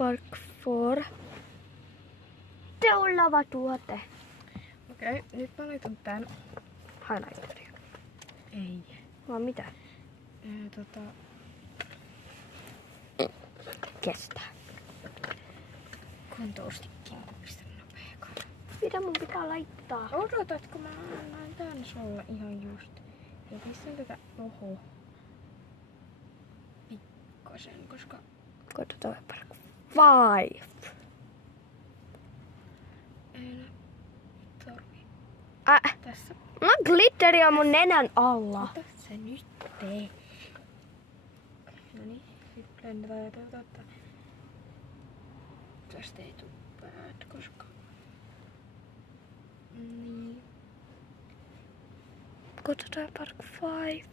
Park 4. Seuraava tuote. Okei, nyt mä laitan tän. Highlighteria. Ei. Vaan mitä? Kestää. Kontoustikkiin pistän nopeakaan. Mitä mun pitää laittaa? Odotatko mä annan tän sulle ihan just. Ja pistän tätä pikkasen, koska... Koitetaan Park 5. Ei torvi. Tässä. No glitteriä mun nenän alla. Ota se nyt tee. Noniin, sit blendataan ja toivottaa. Tästä ei tuu päät, koska... Niin. Koitetaan Park 5.